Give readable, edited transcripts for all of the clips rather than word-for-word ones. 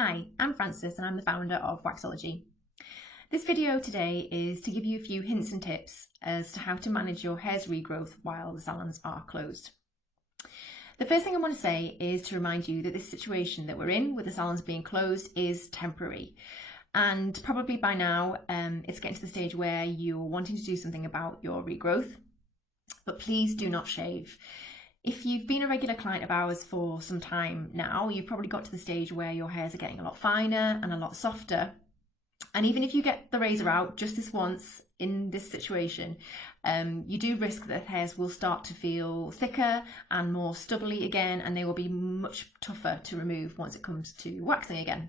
Hi, I'm Frances and I'm the founder of Waxology. This video today is to give you a few hints and tips as to how to manage your hair's regrowth while the salons are closed. The first thing I want to say is to remind you that this situation that we're in with the salons being closed is temporary. And probably by now it's getting to the stage where you're wanting to do something about your regrowth, but please do not shave. If you've been a regular client of ours for some time now, you've probably got to the stage where your hairs are getting a lot finer and a lot softer. And even if you get the razor out just this once in this situation, you do risk that the hairs will start to feel thicker and more stubbly again, and they will be much tougher to remove once it comes to waxing again.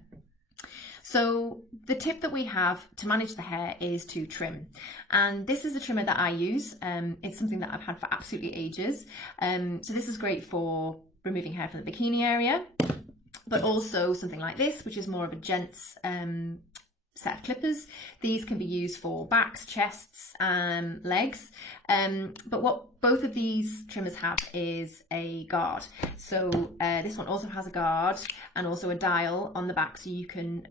So the tip that we have to manage the hair is to trim, and this is a trimmer that I use. It's something that I've had for absolutely ages. So this is great for removing hair from the bikini area, but also something like this, which is more of a gents set of clippers. These can be used for backs, chests, legs, but what both of these trimmers have is a guard. So this one also has a guard and also a dial on the back, so you can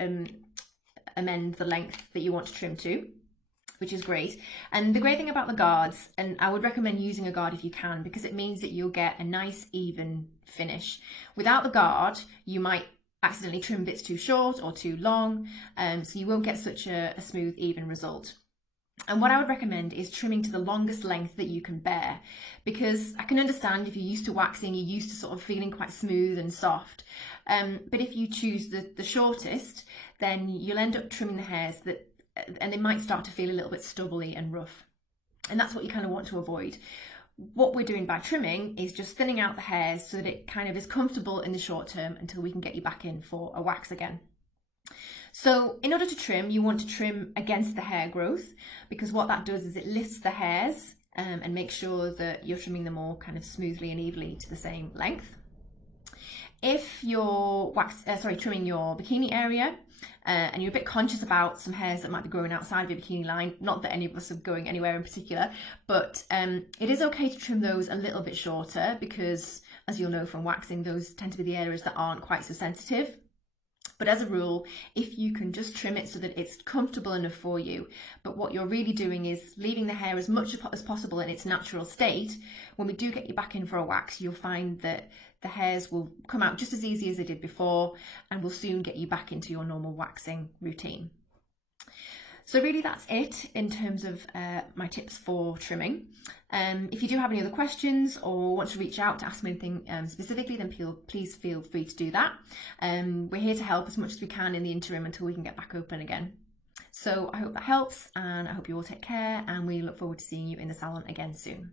amend the length that you want to trim to, which is great. And the great thing about the guards, and I would recommend using a guard if you can, because it means that you'll get a nice even finish. Without the guard, you might accidentally trim bits too short or too long, so you won't get such a smooth, even result. And what I would recommend is trimming to the longest length that you can bear, because I can understand if you're used to waxing, you're used to sort of feeling quite smooth and soft. But if you choose the shortest, then you'll end up trimming the hairs and they might start to feel a little bit stubbly and rough. And that's what you kind of want to avoid. What we're doing by trimming is just thinning out the hairs so that it kind of is comfortable in the short term until we can get you back in for a wax again. So in order to trim, you want to trim against the hair growth, because what that does is it lifts the hairs and makes sure that you're trimming them all kind of smoothly and evenly to the same length. If you're trimming your bikini area and you're a bit conscious about some hairs that might be growing outside of your bikini line, not that any of us are going anywhere in particular, but it is okay to trim those a little bit shorter, because as you'll know from waxing, those tend to be the areas that aren't quite so sensitive. But as a rule, if you can just trim it so that it's comfortable enough for you, but what you're really doing is leaving the hair as much as possible in its natural state, when we do get you back in for a wax, you'll find that the hairs will come out just as easy as they did before, and will soon get you back into your normal waxing routine. So really that's it in terms of my tips for trimming. If you do have any other questions or want to reach out to ask me anything specifically, then please feel free to do that. We're here to help as much as we can in the interim until we can get back open again. So I hope that helps, and I hope you all take care, and we look forward to seeing you in the salon again soon.